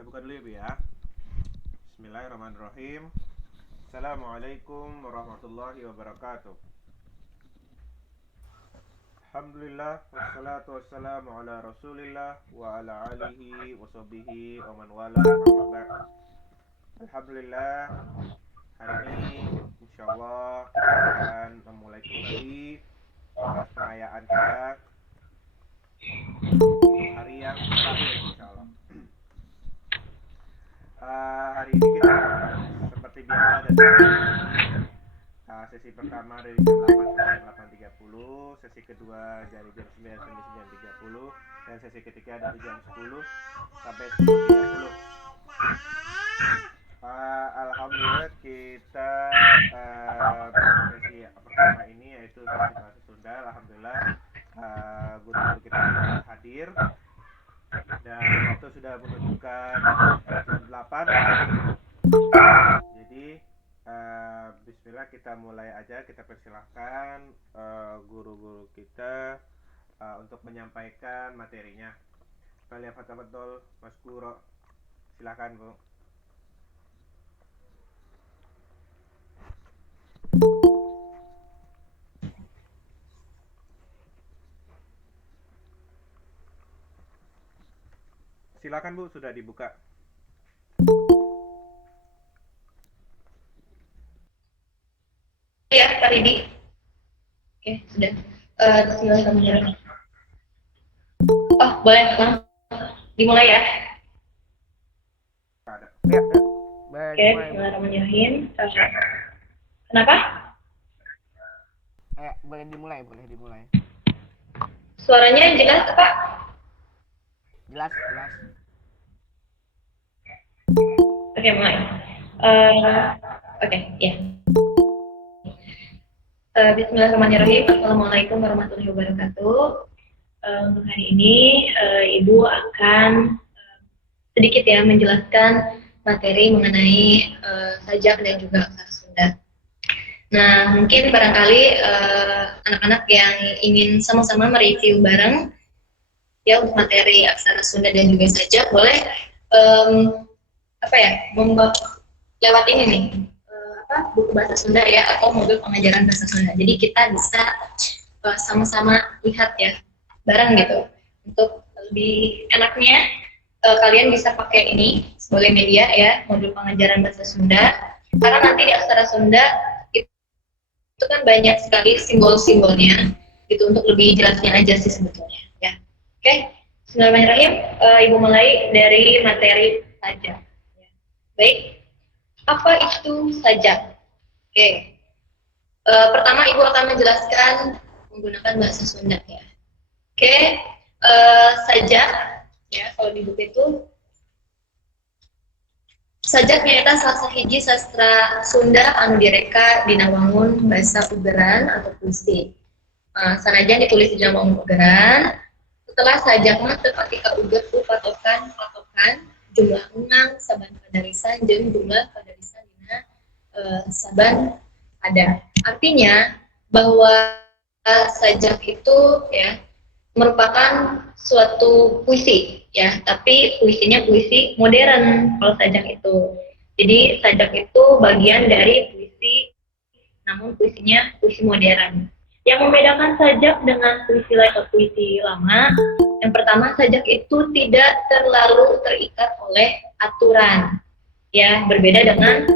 Kita buka dulu ya, Bu ya. Bismillahirrahmanirrahim. Assalamualaikum warahmatullahi wabarakatuh. Alhamdulillah wassalatu wassalamu ala Rasulillah wa ala alihi wa sahbihi wa man wala amma ba'd. Alhamdulillah, hari ini insyaallah kita akan memulai kembali kelas pengayaan kita untuk hari yang terakhir insyaallah. Hari ini kita seperti biasa ada sesi pertama dari jam 8 sampai jam 8.30, sesi kedua dari jam 9 sampai 9.30, dan sesi ketiga dari jam 10 sampai 10.30. Alhamdulillah kita sesi pertama ini yaitu sesi bahasa Sunda. Alhamdulillah guru-guru kita sudah hadir dan waktu sudah menunjukkan jam 8. Jadi bismillah kita mulai aja. Kita persilahkan guru-guru kita untuk menyampaikan materinya. Falyatafaddal Maskuro. Silakan, Bu. Silakan, Bu, sudah dibuka. Ya, Pak Ridi. Oke, sudah. Bismillahirrahmanirrahim. Oh, boleh, Bang. Dimulai ya. Ada. Oke, Bismillahirrahmanirrahim. Kenapa? Boleh dimulai. Suaranya jelas, Pak? Jelas. Oke, mulai. Oke, ya. Bismillahirrahmanirrahim. Assalamualaikum warahmatullahi wabarakatuh. Untuk hari ini, Ibu akan sedikit ya menjelaskan materi mengenai sajak dan juga aksara Sunda. Nah, mungkin barangkali anak-anak yang ingin sama-sama mereview bareng ya untuk materi aksara Sunda dan juga sajak boleh lewat ini nih buku bahasa Sunda ya atau modul pengajaran bahasa Sunda. Jadi kita bisa sama-sama lihat ya bareng gitu. Untuk lebih enaknya kalian bisa pakai ini sebagai media ya modul pengajaran bahasa Sunda. Karena nanti di aksara Sunda itu kan banyak sekali simbol-simbolnya gitu untuk lebih jelasnya aja sih sebetulnya ya. Oke. Bismillahirrahmanirrahim. Ibu mulai dari materi sajak. Baik. Apa itu sajak? Oke. Pertama Ibu akan menjelaskan menggunakan bahasa Sunda ya. Oke. Sajak ya kalau di buku itu sajak nyata salah sahiji sastra Sunda anu direka dina wangun basa ugeran atau puisi. Sanajan ditulis dina wangun ugeran, setelah sajak mah teu pati kaugeut ku patokan jumlah enang saban padarisan jeung jumlah padarisan dina saban ada. Artinya bahwa sajak itu ya merupakan suatu puisi ya, tapi puisinya puisi modern kalau sajak itu. Jadi sajak itu bagian dari puisi, namun puisinya puisi modern. Yang membedakan sajak dengan puisi lain atau puisi lama, yang pertama sajak itu tidak terlalu terikat oleh aturan. Ya, berbeda dengan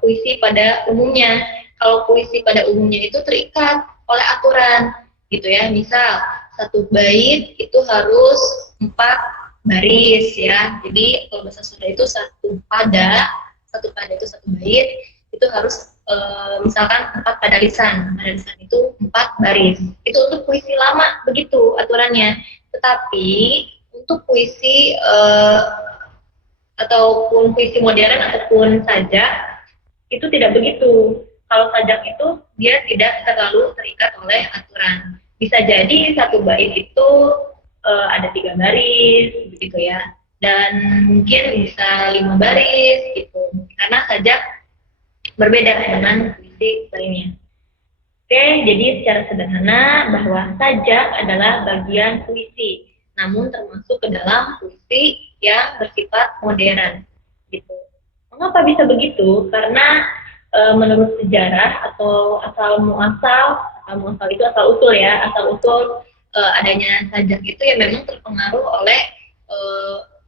puisi pada umumnya. Kalau puisi pada umumnya itu terikat oleh aturan, gitu ya. Misal satu bait itu harus 4 baris ya. Jadi kalau bahasa Sunda itu satu pada itu satu bait itu harus misalkan 4 padalisan itu 4 baris. Itu untuk puisi lama begitu aturannya. Tetapi untuk puisi ataupun puisi modern ataupun sajak itu tidak begitu. Kalau sajak itu dia tidak terlalu terikat oleh aturan. Bisa jadi satu bait itu ada 3 baris begitu ya, dan mungkin bisa 5 baris gitu. Karena sajak berbeda dengan puisi lainnya. Oke, jadi secara sederhana bahwa sajak adalah bagian puisi namun termasuk ke dalam puisi yang bersifat modern gitu. Mengapa bisa begitu? Karena menurut sejarah atau asal muasal itu asal usul ya, asal usul adanya sajak itu ya memang terpengaruh oleh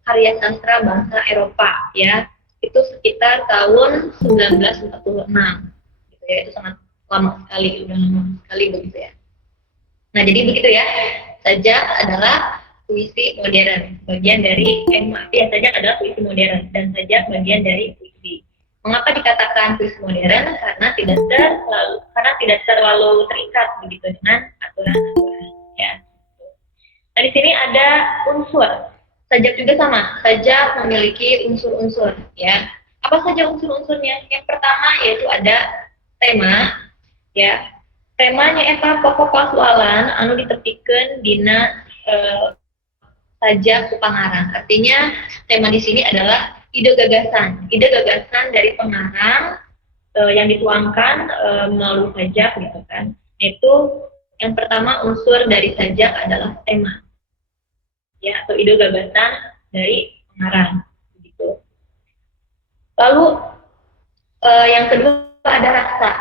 karya sastra bangsa Eropa ya. Itu sekitar tahun 1946 gitu ya, itu sangat lama sekali, udah lama sekali begitu ya. Nah, jadi begitu ya. Sajak adalah puisi modern, bagian dari sajak adalah puisi modern dan sajak bagian dari puisi. Mengapa dikatakan puisi modern? Karena tidak terlalu terikat begitu dengan aturan-aturan ya. Nah, di sini ada unsur. Sajak juga sama. Sajak memiliki unsur-unsur ya. Apa saja unsur-unsurnya? Yang pertama yaitu ada tema ya. Temanya eta pokok persoalan anu ditepikeun dina sajak pengarang. Artinya tema di sini adalah ide gagasan dari pengarang yang dituangkan melalui sajak gitu kan. Itu yang pertama unsur dari sajak adalah tema. Ya, atau ide gagasan dari pengarang gitu. Lalu yang kedua ada rasa.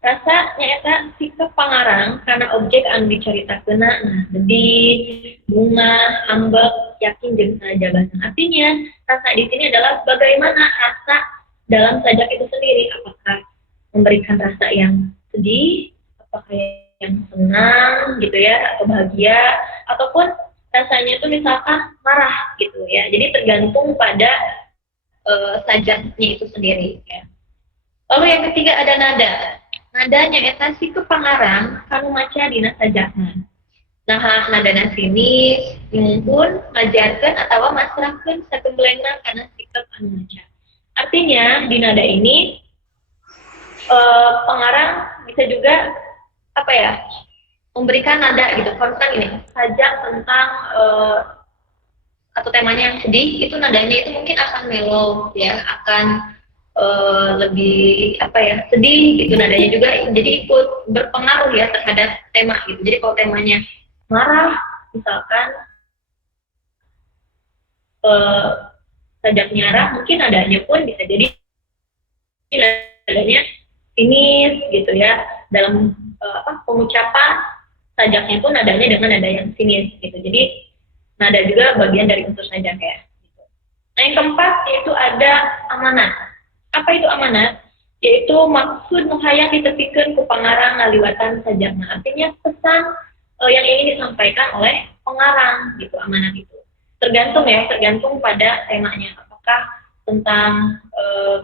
Rasa nyata sikap pangarang karena objek anu dicaritakeuna nah sedih, bunga, ambek, yakin jeung sajabana. Artinya rasa di sini adalah bagaimana rasa dalam sajak itu sendiri, apakah memberikan rasa yang sedih, apakah yang senang gitu ya, atau bahagia, ataupun rasanya itu misalkan marah gitu ya. Jadi tergantung pada sajaknya itu sendiri ya. Lalu yang ketiga ada nada. Nadanya eta sikap pangarang kanu maca dina sajakna. Nah, nadana sini nyumpun ngajarkeun atawa masrahkeun sagemblengna kana sikap anu maca. Artinya di nada ini pengarang bisa juga apa ya? Memberikan nada gitu. Kalau misalkan ini sajak tentang atau temanya yang sedih, itu nadanya itu mungkin akan mellow ya, akan lebih apa ya, sedih gitu nadanya juga, jadi ikut berpengaruh ya terhadap tema gitu. Jadi kalau temanya marah misalkan sajaknya marah, mungkin nadanya pun bisa jadi nadanya sinis gitu ya, dalam pengucapan sajaknya pun nadanya dengan nada yang sinis gitu. Jadi nada juga bagian dari unsur sajak ya gitu. Nah, yang keempat yaitu ada amanat. Apa itu amanat? Yaitu maksud nu hayang ditepikeun ku pangarang ngaliwatan sajakna. Artinya pesan yang ingin disampaikan oleh pengarang gitu, amanat itu. Tergantung pada temanya. Apakah tentang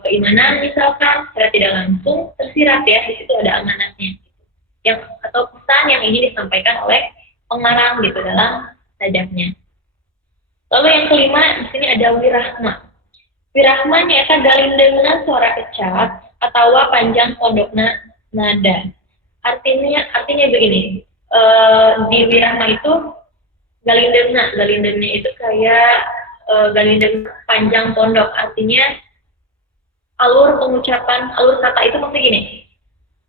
keimanan misalkan, secara tidak langsung tersirat ya, di situ ada amanatnya. Yang atau pesan yang ingin disampaikan oleh pengarang gitu dalam sajaknya. Lalu yang kelima di sini ada wirahma. Wirahma nyaeta galindengna suara kecap atau panjang pondokna nada. Artinya begini, di wirahma itu galindengnya itu kayak galindeng panjang pondok. Artinya alur pengucapan, alur kata itu maksudnya gini,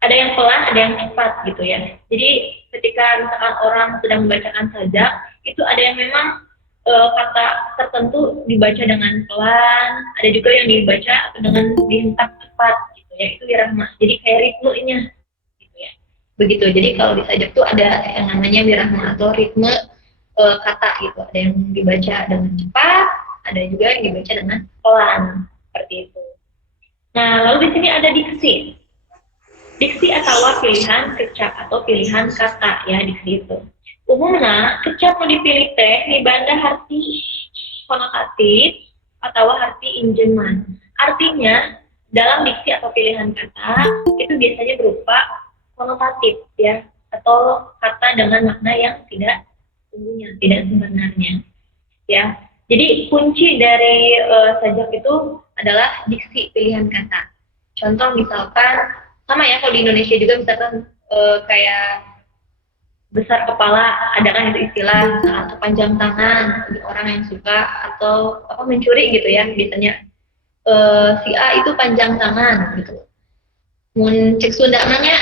ada yang pelan, ada yang cepat gitu ya. Jadi ketika misalkan orang sedang membacakan sajak, itu ada yang memang kata tertentu dibaca dengan pelan, ada juga yang dibaca dengan dihentak cepat gitu ya, itu wirahma. Jadi kayak ritmenya gitu ya. Begitu. Jadi kalau di sajak tuh ada yang namanya wirahma atau ritme kata gitu. Ada yang dibaca dengan cepat, ada juga yang dibaca dengan pelan seperti itu. Nah, lalu di sini ada diksi. Diksi atau pilihan kecap atau pilihan kata ya, diksi itu. Umumnya kecap mau dipilih teh dibanda arti konotatif atau arti injeman. Artinya dalam diksi atau pilihan kata itu biasanya berupa konotatif ya, atau kata dengan makna yang tidak sungguhnya, tidak sebenarnya ya. Jadi kunci dari sajak itu adalah diksi pilihan kata. Contoh misalkan sama ya, kalau di Indonesia juga misalkan kayak besar kepala, ada kan itu istilah, atau panjang tangan bagi orang yang suka atau mencuri gitu ya, biasanya si A itu panjang tangan gitu. Mun cek Sunda namanya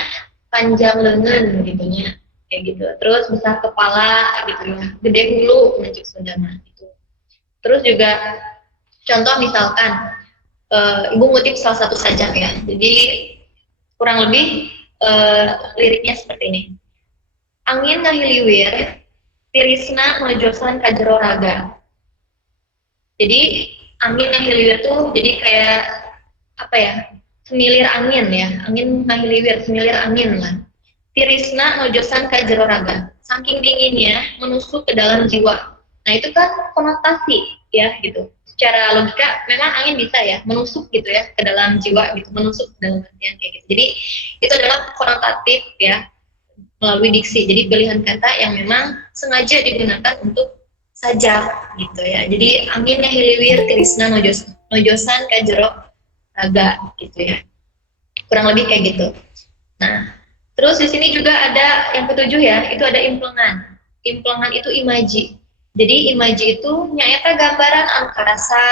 panjang lengan gitu nya. kayak gitu. Terus besar kepala gitu ya, gede hulu menuju Sundama gitu. Terus juga contoh misalkan ibu ngutip salah satu sajak ya, jadi kurang lebih liriknya seperti ini. Angin ngahiliwir tirisna nojosan kajero raga. Jadi angin ngahiliwir tuh jadi kayak apa ya, semilir angin ya, angin ngahiliwir semilir angin lah. Tirisna nojosan kajero raga, saking dinginnya menusuk ke dalam jiwa. Nah itu kan konotasi ya gitu. Secara logika memang angin bisa ya menusuk gitu ya ke dalam jiwa gitu, menusuk ke dalam artian kayak gitu. Jadi itu adalah konotatif ya melalui diksi. Jadi pilihan kata yang memang sengaja digunakan untuk sajak gitu ya. Jadi anginnya hiliwir tirisna nojosan kajero raga gitu ya. Kurang lebih kayak gitu. Nah, terus di sini juga ada yang ketujuh ya, itu ada implengan. Implengan itu imaji. Jadi imaji itu nyaeta gambaran anu karasa,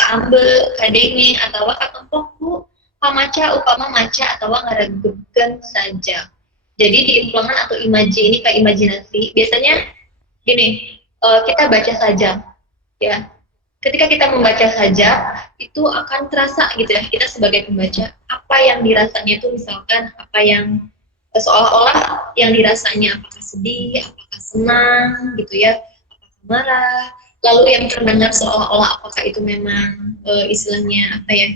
kaambe, kadenge, atau kakempokku, pamaca, upama maca, atau ngaragegan saja. Jadi di implengan atau imaji ini kayak imajinasi. Biasanya gini, kita baca saja, ya. Ketika kita membaca saja, itu akan terasa gitu ya, kita sebagai pembaca, apa yang dirasanya itu misalkan, apa yang seolah-olah yang dirasanya, apakah sedih, apakah senang gitu ya, apakah marah, lalu yang terdengar seolah-olah apakah itu memang istilahnya apa ya,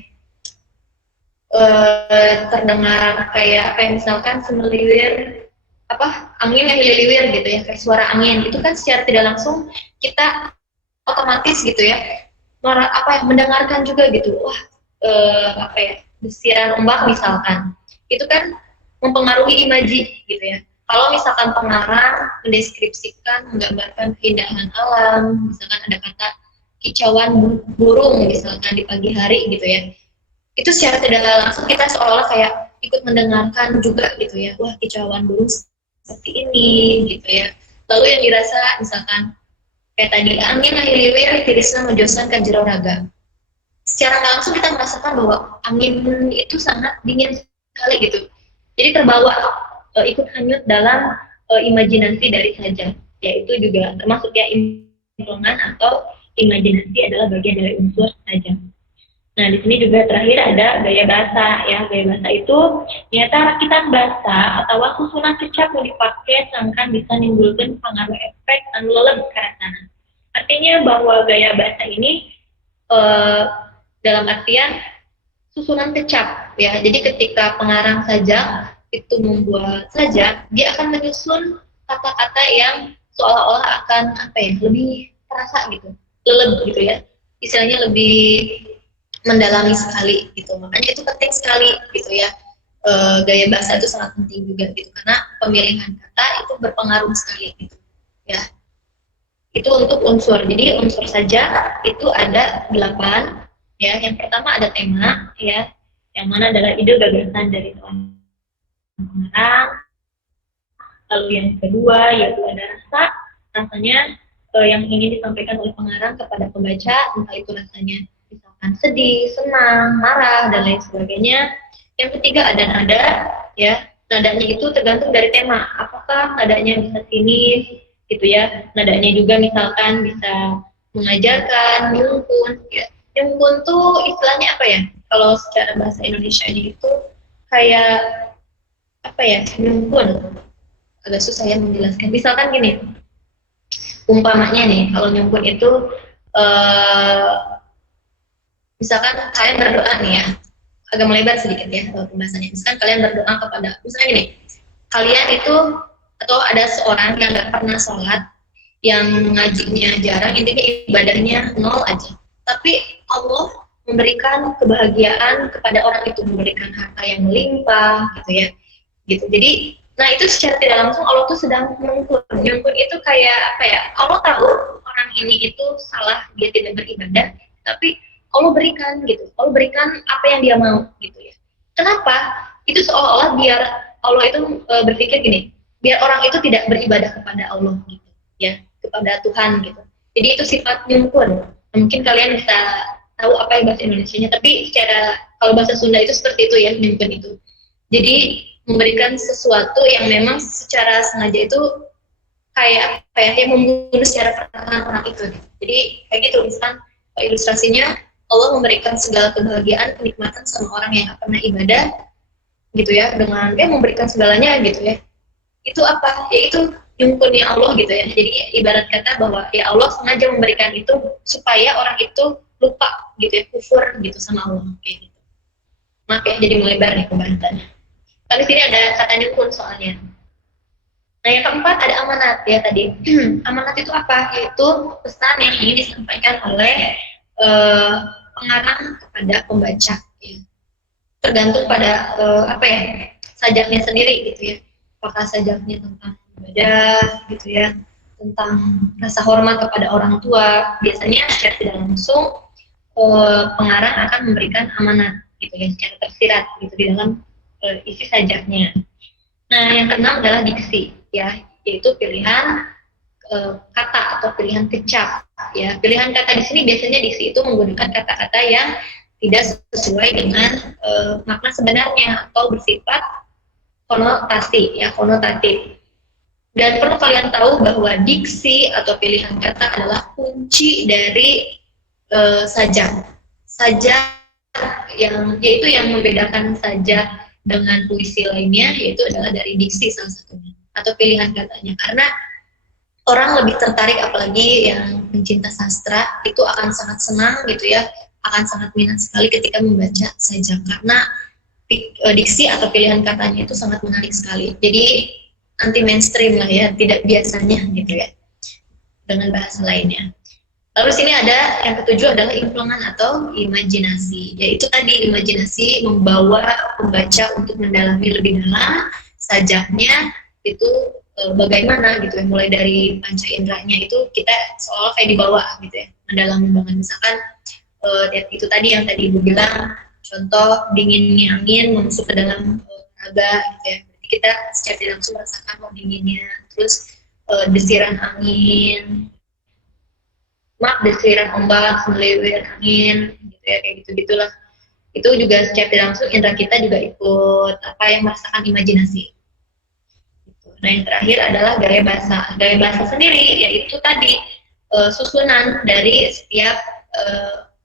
terdengar kayak apa yang misalkan semeliwir, apa, angin yang hililiwir gitu ya, kayak suara angin, itu kan secara tidak langsung kita otomatis gitu ya mendengarkan juga gitu, wah apa ya, desiran ombak misalkan, itu kan mempengaruhi imaji gitu ya. Kalau misalkan pengarang mendeskripsikan, menggambarkan keindahan alam, misalkan ada kata kicauan burung misalkan di pagi hari gitu ya, itu secara tidak langsung kita seolah-olah kayak ikut mendengarkan juga gitu ya, wah kicauan burung seperti ini gitu ya. Lalu yang dirasa misalkan kayak tadi, angin ngahiliwir tirisna nojosan kajero raga. Secara langsung kita merasakan bahwa angin itu sangat dingin sekali gitu. Jadi terbawa ikut hanyut dalam imajinasi dari sajak. Yaitu juga termasuk ya implengan atau imajinasi adalah bagian dari unsur sajak. Nah di sini juga terakhir ada gaya bahasa ya. Gaya bahasa itu nyata rakitan bahasa atau susunan kecap yang dipakai sangkan bisa menimbulkan pengaruh efek anu leleb karasana. Artinya bahwa gaya bahasa ini dalam artian susunan kecap ya. Jadi ketika pengarang sajak itu membuat sajak, dia akan menyusun kata-kata yang seolah-olah akan apa ya, lebih terasa gitu, leleb gitu ya. Istilahnya lebih mendalami sekali gitu. Makanya itu penting sekali gitu ya. Gaya bahasa itu sangat penting juga gitu, karena pemilihan kata itu berpengaruh sekali gitu ya. Itu untuk unsur. Jadi unsur saja itu ada 8 ya. Yang pertama ada tema ya, yang mana adalah ide gagasan dari seorang pengarang. Lalu yang kedua yaitu ada rasa. Rasanya yang ingin disampaikan oleh pengarang kepada pembaca, entah itu rasanya misalkan sedih, senang, marah, dan lain sebagainya. Yang ketiga ada nada ya. Nadanya itu tergantung dari tema. Apakah nadanya bisa sinis gitu ya, nadanya juga misalkan bisa mengajarkan, nyungkun ya. Nyungkun tuh istilahnya apa ya, kalau secara bahasa Indonesia-nya itu kayak apa ya, nyungkun agak susah ya menjelaskan. Misalkan gini, umpamanya nih, kalau nyungkun itu misalkan kalian berdoa nih ya, agak melebar sedikit ya pembahasannya. Misalkan kalian berdoa kepada, misalnya gini, kalian itu atau ada seorang yang nggak pernah sholat, yang ngajinya jarang, intinya ibadahnya 0 aja, tapi Allah memberikan kebahagiaan kepada orang itu, memberikan harta yang melimpah gitu ya, gitu. Jadi nah itu secara tidak langsung Allah tuh sedang menyungkun. Menyungkun itu kayak apa ya, Allah tahu orang ini itu salah, dia tidak beribadah, tapi Allah berikan gitu, Allah berikan apa yang dia mau gitu ya. Kenapa? Itu seolah-olah biar Allah itu berpikir gini, biar orang itu tidak beribadah kepada Allah gitu ya, kepada Tuhan gitu. Jadi itu sifat nyungkun. Nah, mungkin kalian bisa tahu apa yang bahasa Indonesianya, tapi secara kalau bahasa Sunda itu seperti itu ya, nyungkun itu. Jadi memberikan sesuatu yang memang secara sengaja itu kayak apa ya, yang membunuh secara perlahan orang itu. Jadi kayak gitu, misalkan ilustrasinya Allah memberikan segala kebahagiaan, kenikmatan sama orang yang gak pernah ibadah gitu ya, dengan dia memberikan segalanya gitu ya. Itu apa? Yaitu nyungkunnya Allah gitu ya. Jadi ibarat kata bahwa ya Allah sengaja memberikan itu supaya orang itu lupa gitu ya, kufur gitu sama Allah kayak gitu. Maaf ya, jadi melebar nih pembahasannya. Kali sini ada kata nyunkun soalnya. Nah yang keempat ada amanat ya tadi. Amanat itu apa? Yaitu pesan yang ingin disampaikan oleh pengarang kepada pembaca. Ya. Tergantung pada apa ya, sajaknya sendiri gitu ya. Apakah sajaknya tentang ibadah gitu ya, tentang rasa hormat kepada orang tua. Biasanya secara tidak langsung pengarang akan memberikan amanat gitu ya, secara tersirat gitu di dalam isi sajaknya. Nah yang keenam adalah diksi ya, yaitu pilihan kata atau pilihan kecap ya. Pilihan kata di sini biasanya diksi itu menggunakan kata-kata yang tidak sesuai dengan makna sebenarnya atau bersifat konotasi ya, konotatif. Dan perlu kalian tahu bahwa diksi atau pilihan kata adalah kunci dari sajak. Sajak yang yaitu yang membedakan sajak dengan puisi lainnya, yaitu adalah dari diksi salah satunya atau pilihan katanya. Karena orang lebih tertarik, apalagi yang pencinta sastra itu akan sangat senang gitu ya, akan sangat minat sekali ketika membaca sajak karena diksi atau pilihan katanya itu sangat menarik sekali. Jadi anti mainstream lah ya, tidak biasanya gitu ya dengan bahasa lainnya. Lalu sini ada yang ketujuh adalah implengan atau imajinasi, yaitu tadi imajinasi membawa pembaca untuk mendalami lebih dalam sajaknya itu bagaimana gitu ya, mulai dari panca inderanya itu kita seolah kayak dibawa gitu ya, mendalami banget. Misalkan itu tadi yang tadi Ibu bilang, contoh dinginnya angin masuk ke dalam raga gitu ya, berarti kita secara tidak langsung merasakan dinginnya. Terus desiran angin, desiran ombak, seliwer angin gitu ya, kayak gitu-gitulah. Itu juga secara tidak langsung indera kita juga ikut apa yang merasakan imajinasi. Nah yang terakhir adalah gaya bahasa. Gaya bahasa sendiri yaitu tadi susunan dari setiap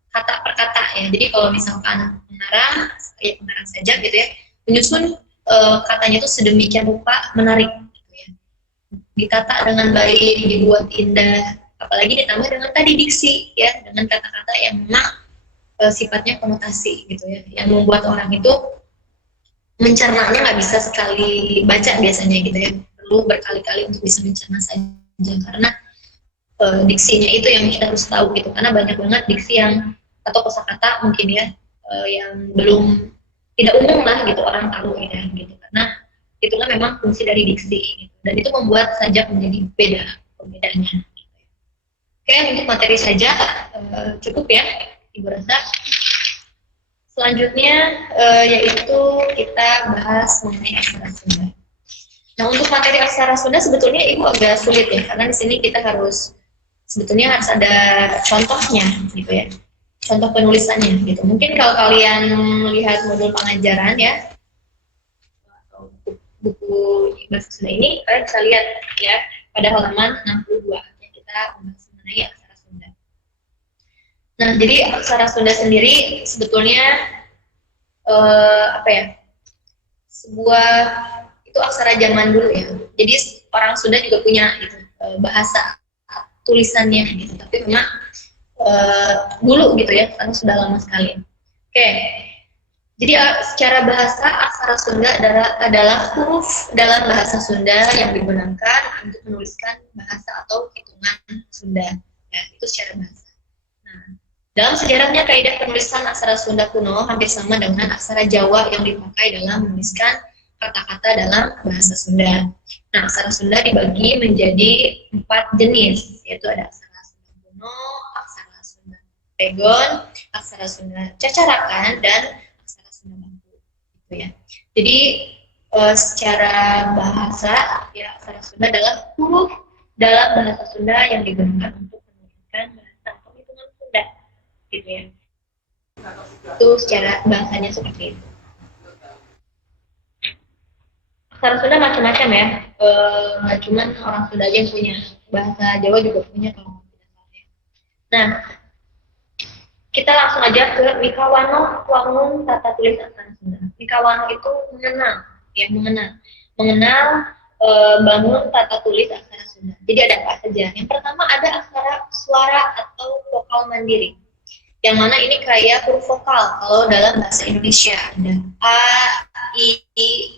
kata per kata ya. Jadi kalau misalkan pengarang saja gitu ya, menyusun katanya itu sedemikian rupa menarik gitu ya. Ditata dengan baik, dibuat indah, apalagi ditambah dengan tadi diksi ya, dengan kata-kata yang memang sifatnya konotasi gitu ya, yang membuat orang itu mencernanya nggak bisa sekali baca biasanya gitu ya, perlu berkali-kali untuk bisa mencerna saja karena diksinya itu yang kita harus tahu gitu, karena banyak banget diksi yang atau kosakata mungkin ya yang belum, tidak umum lah gitu orang tahu ya gitu, karena itulah memang fungsi dari diksi gitu. Dan itu membuat sajak menjadi beda perbedaannya gitu. Oke, untuk materi saja cukup ya Ibu rasa. Selanjutnya yaitu kita bahas mengenai aksara Sunda. Nah untuk materi aksara Sunda sebetulnya Ibu agak sulit ya, karena di sini kita sebetulnya harus ada contohnya gitu ya, contoh penulisannya gitu. Mungkin kalau kalian lihat modul pengajaran ya, buku bahasa Sunda ini, kalian bisa lihat ya pada halaman 62 yang kita membahas mengenai aksara Sunda. Nah jadi aksara Sunda sendiri sebetulnya apa ya, sebuah itu aksara zaman dulu ya. Jadi orang Sunda juga punya gitu, bahasa tulisannya gitu, tapi memang dulu gitu ya, karena sudah lama sekali. Oke, jadi secara bahasa aksara Sunda adalah huruf dalam bahasa Sunda yang digunakan untuk menuliskan bahasa atau hitungan Sunda. Ya, itu secara bahasa. Nah, dalam sejarahnya kaidah penulisan aksara Sunda kuno hampir sama dengan aksara Jawa yang dipakai dalam menuliskan kata-kata dalam bahasa Sunda. Nah, aksara Sunda dibagi menjadi 4 jenis, yaitu ada aksara Sunda kuno, aksara Sunda Pegon, aksara Sunda Cacarakan, dan aksara Sunda Bambu. Gitu ya. Jadi secara bahasa, ya aksara Sunda adalah huruf dalam bahasa Sunda yang digunakan untuk menuliskan bahasa atau hitungan Sunda. Gitu ya. Itu secara bahasanya seperti itu. aksara Sunda macam-macam ya. Nggak cuman orang Sunda aja yang punya, bahasa Jawa juga punya kalau tidak salah ya. Nah, kita langsung aja ke Mikawano Wangun tata tulis aksara Sunda. Mikawano itu mengenal, ya mengenal bangun tata tulis aksara Sunda. Jadi ada apa saja? Yang pertama ada aksara suara atau vokal mandiri. Yang mana ini kayak huruf vokal kalau dalam bahasa Indonesia ada A, I,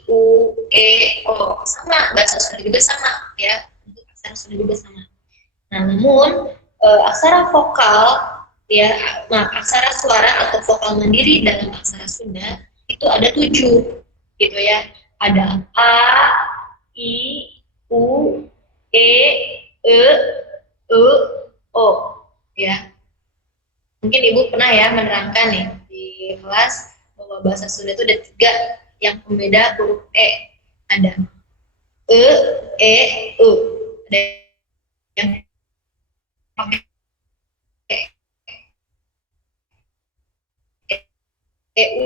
U, E, O, sama bahasa Sunda juga sama ya, untuk aksara Sunda juga sama. Nah, namun aksara vokal ya, aksara suara atau vokal mandiri dalam aksara Sunda itu ada 7 gitu ya. Ada A, I, U, E, O ya. Mungkin Ibu pernah ya menerangkan nih di kelas bahwa bahasa Sunda itu ada 3 yang pembeda huruf E. Ada E, U. Ada yang pakai E, U,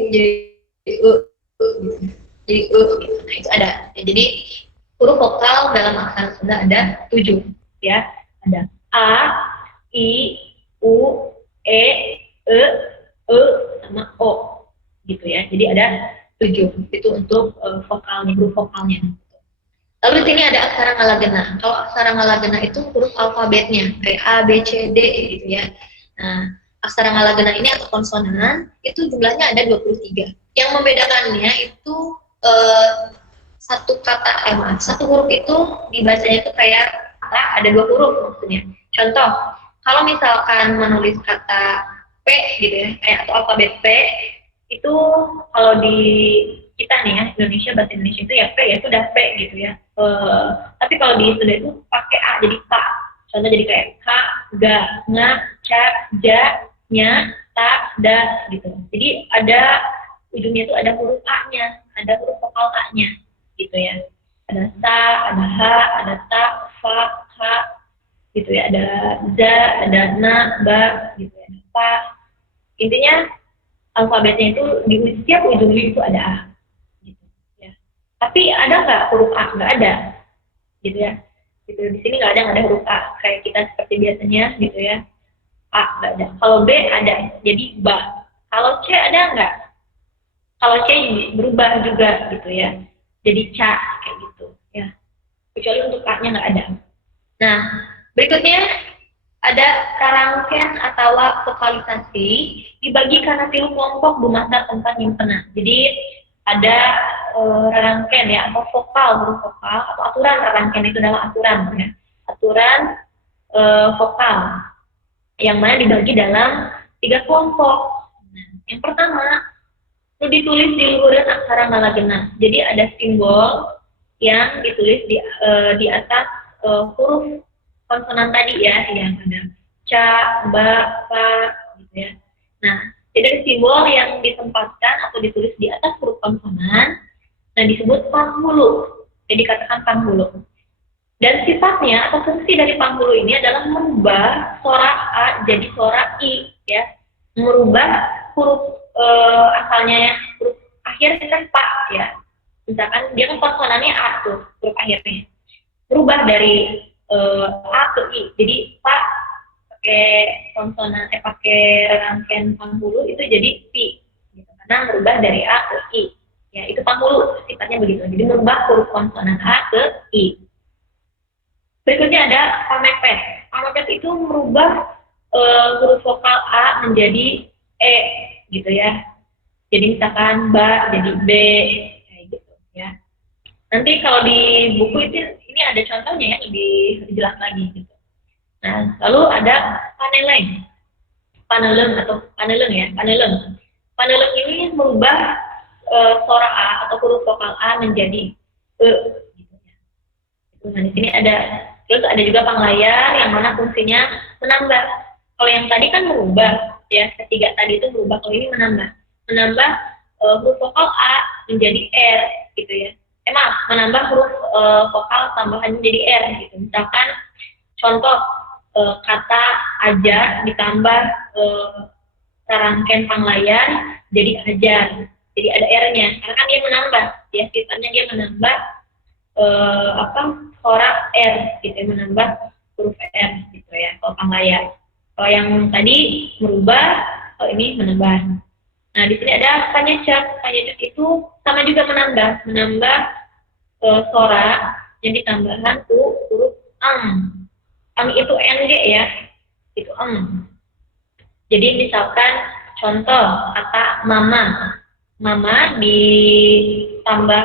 jadi E, jadi E, gitu. Nah, itu ada. Ya, jadi huruf vokal dalam aksara Sunda ada 7 ya. Ada A, I, U, E, sama O gitu ya. Jadi ada 7 itu untuk vokalnya, huruf vokalnya. Lalu di sini ada aksara Ngalagena. Kalau aksara Ngalagena itu huruf alfabetnya kayak A, B, C, D gitu ya. Nah, aksara Ngalagena ini atau konsonan itu jumlahnya ada 23. Yang membedakannya itu satu kata satu huruf itu dibacanya itu kayak ada 2 huruf maksudnya. Contoh, kalau misalkan menulis kata P gitu ya, atau alfabet P, itu kalau di kita nih ya, Indonesia, bahasa Indonesia itu ya P ya sudah P gitu ya. Tapi kalau di Sunda itu pakai A jadi K. Contoh jadi kayak K, Ga, Nga, Ca, Ja, Nya, Ta, Da gitu. Jadi ada ujungnya itu ada huruf A-nya, ada huruf vokal A-nya gitu ya. Ada Sa, ada H, ada Ta, Fa, H gitu ya, ada za, ada na, ba, gitu ya, pa. Intinya alfabetnya itu di setiap ujungnya itu ada a, gitu ya. Tapi ada nggak huruf a? Nggak ada, gitu ya. Gitu di sini nggak ada huruf a kayak kita seperti biasanya, gitu ya. A nggak ada. Kalau B ada, jadi ba. Kalau C ada nggak? Kalau C berubah juga, gitu ya. Jadi ca kayak gitu, ya. Kecuali untuk a-nya nggak ada. Nah, berikutnya ada rangkaian atau vokalisasi dibagi karena tilu kelompok dumata tempat nyimpenan. Jadi ada rangkaian ya atau huruf vokal atau aturan rangkaian itu adalah aturan ya. Aturan vokal yang mana dibagi dalam 3 kelompok. Nah, yang pertama itu ditulis di luhuran aksara Ngalagena. Jadi ada simbol yang ditulis di atas huruf konsonan tadi ya, yang ada ca, ba, pa gitu ya. Nah, jadi simbol yang ditempatkan atau ditulis di atas huruf konsonan, nah disebut panghulu. Jadi katakan panghulu. Dan sifatnya atau fungsi dari panghulu ini adalah merubah suara A jadi suara I ya. Merubah huruf asalnya yang huruf akhir kan pa ya. Misalkan dia kan konsonannya A tuh, huruf akhirnya. Berubah dari A ke I. Jadi pa pakai konsonan pakai rangkaian panghulu itu jadi pi gitu. Karena merubah dari A ke I. Ya, itu panghulu sifatnya begitu. Jadi merubah huruf konsonan A ke I. Berikutnya ada pamepet. Pamepet itu merubah huruf vokal A menjadi E gitu ya. Jadi misalkan ba jadi B kayak gitu ya. Nanti kalau di buku itu ini ada contohnya ya, lebih jelas lagi gitu. Nah, lalu ada paneleng. Paneleng atau paneleng ya, paneleng. Paneleng ini merubah suara A atau huruf vokal A menjadi E gitu ya. Nah, di sini ada terus ada juga panglayar yang mana fungsinya menambah. Kalau yang tadi kan merubah ya, ketiga tadi itu merubah, kalau ini menambah. Menambah huruf vokal A menjadi R gitu ya. Menambah huruf vokal tambahan menjadi R gitu. Misalkan contoh kata ajar ditambah rangkaian panglayar jadi ajar Jadi ada R-nya, karena kan dia menambah, ya sifatnya dia menambah suara R gitu ya, menambah huruf R gitu ya, kalau panglayar. Kalau yang tadi merubah, kalau ini menambah. Nah, di sini ada panyecek. Panyecek itu sama juga menambah suara yang ditambahkan huruf ang. Ang itu ng ya, itu ang. Jadi misalkan contoh kata mama, mama ditambah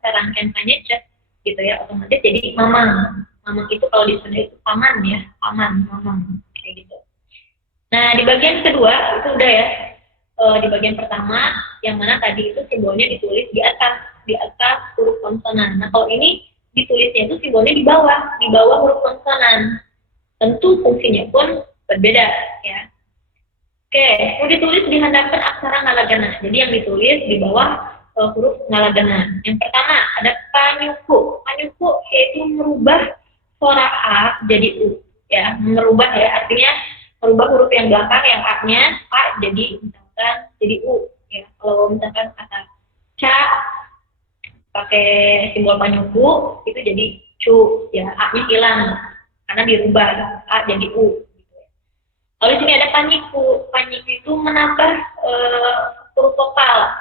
rangkaian panyecek gitu ya, otomatis jadi mamang. Mamang itu kalau di Sunda itu paman ya, paman, mamang kayak gitu. Nah, di bagian kedua itu udah ya. Di bagian pertama yang mana tadi itu simbolnya ditulis di atas huruf konsonan. Nah, kalau ini ditulisnya itu simbolnya di bawah huruf konsonan. Tentu fungsinya pun berbeda ya. Oke, mau ditulis di hadapan aksara ngalagana. Jadi yang ditulis di bawah huruf ngalagana. Yang pertama ada panyuku. Panyuku yaitu merubah suara A jadi U ya, merubah ya, artinya merubah huruf yang belakang yang A-nya A jadi misalkan jadi U ya. Kalau misalkan kata ca pakai simbol panyuku itu jadi cu ya, A-nya hilang karena dirubah A jadi U gitu. Lalu di sini ada panyiku. Panyiku itu menambah huruf vokal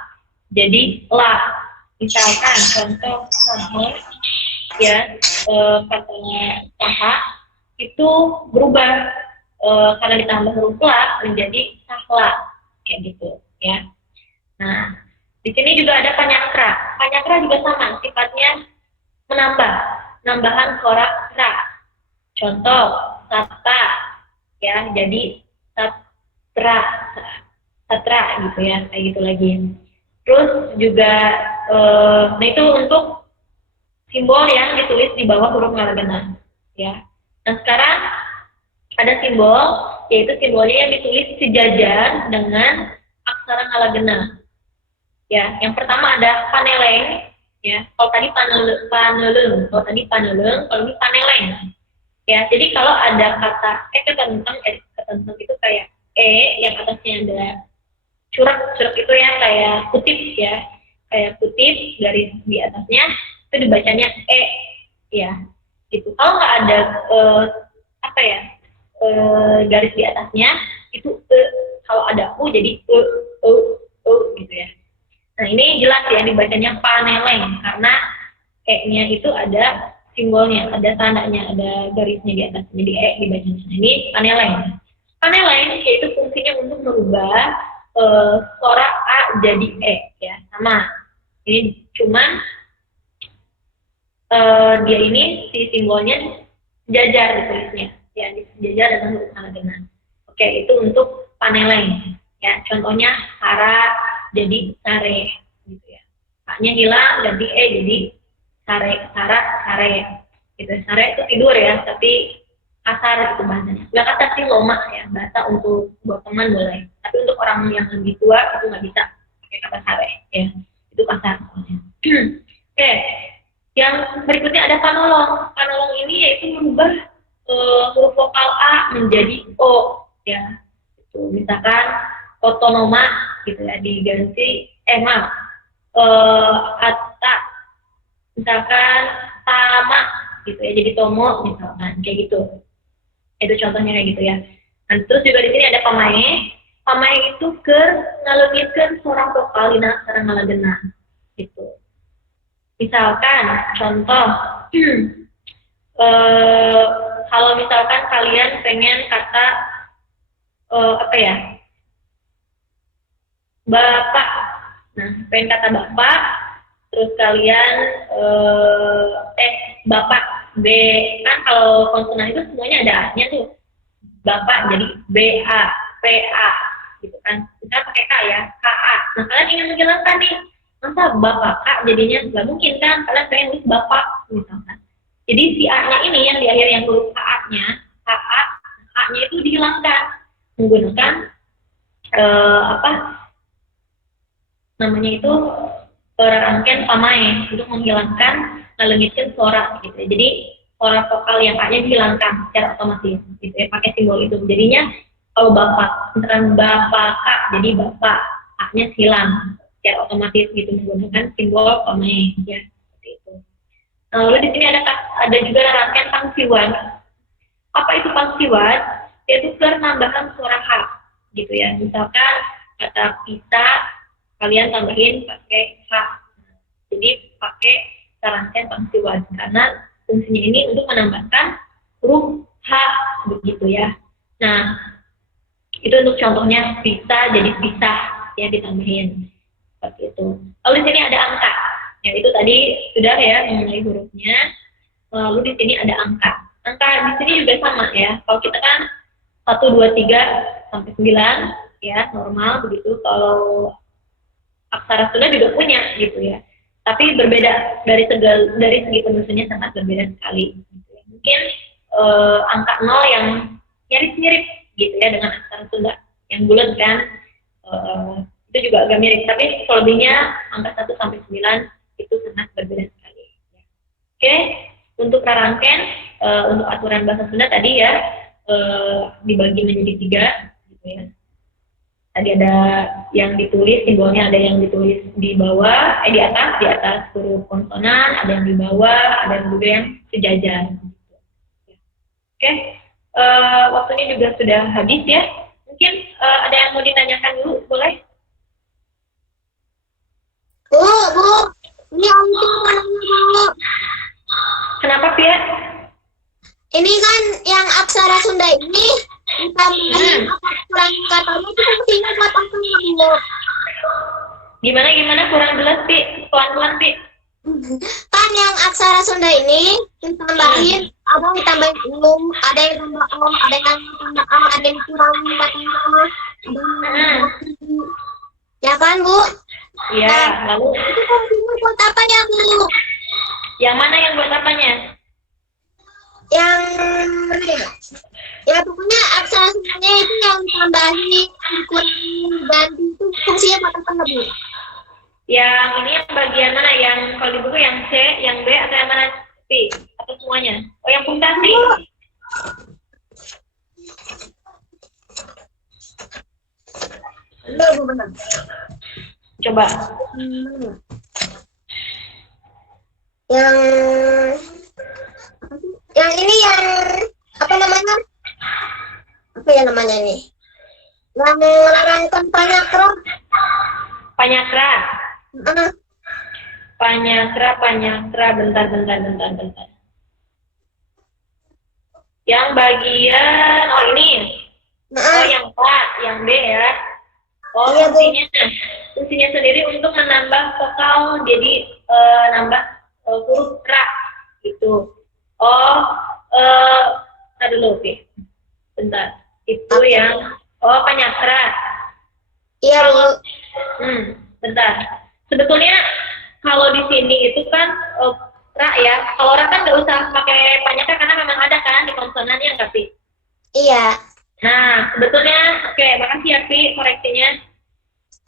jadi la. Misalkan contoh sama ya, katanya saha itu berubah karena ditambah huruf la menjadi sahla kayak gitu ya. Nah, di sini juga ada panyakra. Panyakra juga sama, sifatnya nambahan suara ra. Contoh sata ya, jadi satra gitu ya, kayak gitu lagi. Terus juga nah itu untuk simbol yang ditulis di bawah huruf ngalagana ya. Nah, sekarang ada simbol, yaitu simbolnya yang ditulis sejajar dengan aksara ngalagana ya. Yang pertama ada paneleng ya. Kalau tadi paneleng, kalau ini paneleng ya. Jadi kalau ada kata ketentang itu kayak yang atasnya ada curak itu ya, kayak kutip ya, kayak kutip garis di atasnya itu dibacanya ya gitu. Kalau nggak ada garis di atasnya itu kalau ada u jadi gitu ya. Nah, ini jelas ya dibacanya paneleng karena nya itu ada simbolnya, ada tandanya, ada garisnya di atas, jadi dibacanya. Ini paneleng. Paneleng yaitu fungsinya untuk merubah suara a jadi ya, sama. Ini cuman dia ini si simbolnya jajar ditulisnya ya, jajar dengan huruf ngalagana. Oke, itu untuk paneleng ya. Contohnya sara jadi sare gitu ya. A-nya hilang jadi jadi sare, sare gitu. Sare itu tidur ya, tapi kasar itu bahasanya. Nggak kasar sih, loma ya, bahasa untuk buat teman boleh, tapi untuk orang yang lebih tua itu nggak bisa pakai kata sare ya, itu kasar. Oke, yang berikutnya ada panolong. Panolong ini yaitu merubah huruf vokal A menjadi O ya. Itu misalkan otonoma gitu ya, diganti ata misalkan tama gitu ya, jadi tomo misalkan kayak gitu. Itu contohnya kayak gitu ya. Nah, terus juga di sini ada pamae. Pamae itu ngaleungitkeun suara vokal dina aksara ngalagena gitu. Misalkan contoh kalau misalkan kalian pengen kata bapak. Nah, pengen kata bapak, terus kalian bapak B, kan kalau konsonan itu semuanya ada A-nya tuh. Bapak jadi BA, PA gitu kan. Kita pakai K ya, KA. Nah, kalian ingin menghilangkan nih, masa bapak K jadinya nggak mungkin kan, kalian pengen nulis bapak misalkan. Jadi si A-nya ini yang di akhir yang huruf KA-nya, A-nya itu dihilangkan menggunakan namanya itu rangkaian pamae untuk menghilangkan ngaleungitkeun suara gitu ya. Jadi suara vokal yang A-nya dihilangkan secara otomatis gitu ya, pakai simbol itu. Jadinya kalau bapak, misalkan bapak K jadi bapak A-nya silang secara otomatis gitu menggunakan simbol kome ya seperti itu. Lalu di sini ada juga rangkaian pangsiwan. Apa itu pangsiwan? Yaitu penambahan suara H gitu ya. Misalkan kata pita kalian tambahin pakai H. Jadi pakai rangkaian pangsiwan karena fungsinya ini untuk menambahkan huruf H begitu ya. Nah, itu untuk contohnya bisa jadi pisah ya ditambahin seperti itu. Lalu di sini ada angka. Ya itu tadi sudah ya mengenai hurufnya. Lalu di sini ada angka. Angka di sini juga sama ya. Kalau kita kan 1 2 3 sampai 9 ya normal begitu. Kalau aksara Sunda juga punya gitu ya. Tapi berbeda dari segi penulisannya sangat berbeda sekali. Gitu ya. Mungkin angka 0 yang mirip-mirip gitu ya dengan aksara Sunda yang bulat kan itu juga agak mirip, tapi selebihnya angka 1 sampai 9 itu sangat berbeda sekali. Oke, untuk rangkaian untuk aturan bahasa Sunda tadi ya dibagi menjadi 3 gitu ya. Tadi ada yang ditulis simbolnya, ada yang ditulis di bawah, di atas huruf konsonan, ada yang di bawah, ada yang juga yang sejajar. Oke, waktunya juga sudah habis ya. Mungkin ada yang mau ditanyakan dulu, boleh? Bu, ini untuk Bu. Kenapa, Pia? Ini kan yang aksara Sunda ini ditambahin kurang katanya itu fungsinya buat apa ya, Bu? Gimana kurang jelas, Pi? Pelan-pelan, Pi. Kan yang aksara Sunda ini ditambahin ada yang ditambahin ada yang tambah ada yang tambah ada yang kurang katanya, ada yang ya kan, Bu? Iya, lalu Itu fungsinya buat apa ya, Bu? yang mana yang buat apanya? Yang ya pokoknya aksara Sundanya itu yang tambahin dikurangi ganti itu fungsinya buat apa, Bu? Yang ini yang bagian mana? Yang kalau di buku yang C, yang B, atau yang mana? P? Atau semuanya? Oh, yang punktasi. Benar, Bu, benar. Coba. Yang ini yang apa namanya? Apa ya namanya ini? Yang melarangkan panyakra. Panyakra. Heeh. Panyakra, bentar. Yang bagian, oh ini. Oh, yang A, yang B ya. Oh, Iya, Bu. fungsinya sendiri untuk menambah vokal, jadi nambah huruf ra gitu. Oh, dulu, oke. Bentar. Itu yang, panyakra. Iya, Bu. Bentar. Sebetulnya kalau di sini itu kan ra ya. Kalau ra kan nggak usah pakai panyakra karena memang ada kan di konsonannya nggak sih? Iya. Nah, sebetulnya, oke, makasih ya, Pi, koreksinya.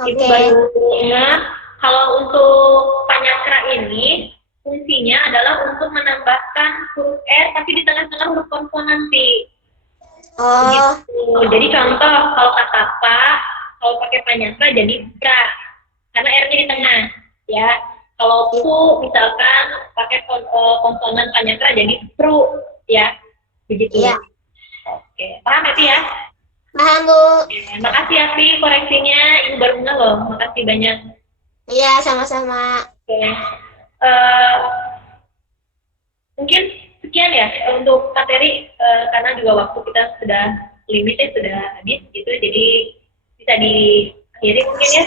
Ibu Oke. baru ingat, kalau untuk panyakra ini, fungsinya adalah untuk menambahkan huruf R, tapi di tengah-tengah huruf konsonan, Pi. Oh, Gitu. Jadi contoh, kalau kata Pak, kalau pakai panyakra jadi pra, karena R-nya di tengah, ya. Kalau pu, misalkan pakai konsonan panyakra jadi pru, ya. Begitu. Iya. Oke, paham ya, Pi, ya? paham, Bu. Makasih ya, Pi, koreksinya. Ibu baru ngeh loh. Makasih banyak. Iya, sama-sama. Oke. Mungkin sekian ya untuk materi, karena juga waktu kita sudah limited, sudah habis gitu. Jadi bisa diakhiri mungkin ya.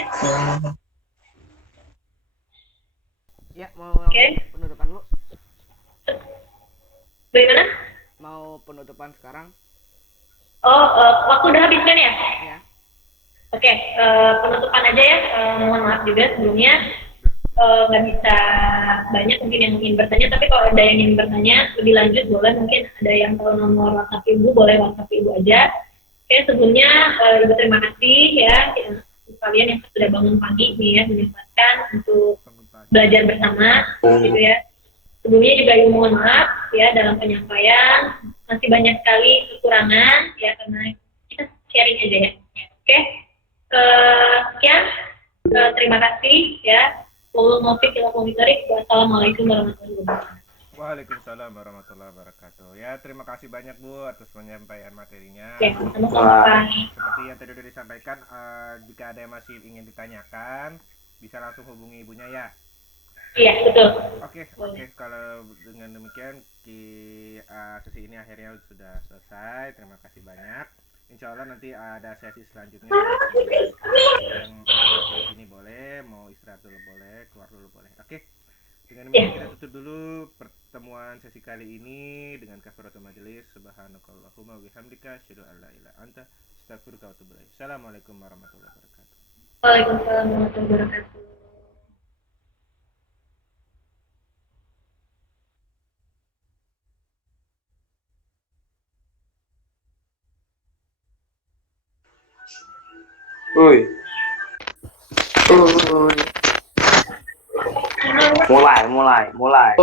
Ya, mau Oke. penutupan dulu. Bagaimana? Mau penutupan sekarang? Oh, waktu udah habis kan ya? Ya. Oke, penutupan aja ya. Mohon maaf juga sebelumnya nggak bisa banyak mungkin yang ingin bertanya, tapi kalau ada yang ingin bertanya lebih lanjut boleh, mungkin ada yang tahu nomor WhatsApp Ibu, boleh WhatsApp Ibu aja. Oke, sebelumnya Ibu terima kasih ya kalian yang sudah bangun pagi nih ya, menyempatkan untuk belajar bersama gitu ya. Sebelumnya juga Ibu mohon maaf ya dalam penyampaian, masih banyak sekali kekurangan ya karena kita sharing aja ya. Oke, sekian. Terima kasih ya. Wassalamualaikum warahmatullahi wabarakatuh. Waalaikumsalam warahmatullahi wabarakatuh. Ya, terima kasih banyak Bu atas penyampaian materinya. Oke, sama-sama Pak. Seperti yang tadi sudah disampaikan, jika ada yang masih ingin ditanyakan, bisa langsung hubungi ibunya ya. Iya, betul. Oke. Kalau dengan demikian, sesi ini akhirnya sudah selesai. Terima kasih banyak. Insya Allah nanti ada sesi selanjutnya. Yang ini boleh, mau istirahat dulu boleh, keluar dulu boleh. Oke. Dengan demikian kita tutup dulu pertemuan sesi kali ini dengan kafaratul majelis. Subhanakallahumma wa bihamdika asyhadu an la ilaha illa anta astaghfiruka wa atubu ilaik. Assalamualaikum warahmatullahi wabarakatuh. Waalaikumsalam warahmatullahi wabarakatuh. Ui. Mulai.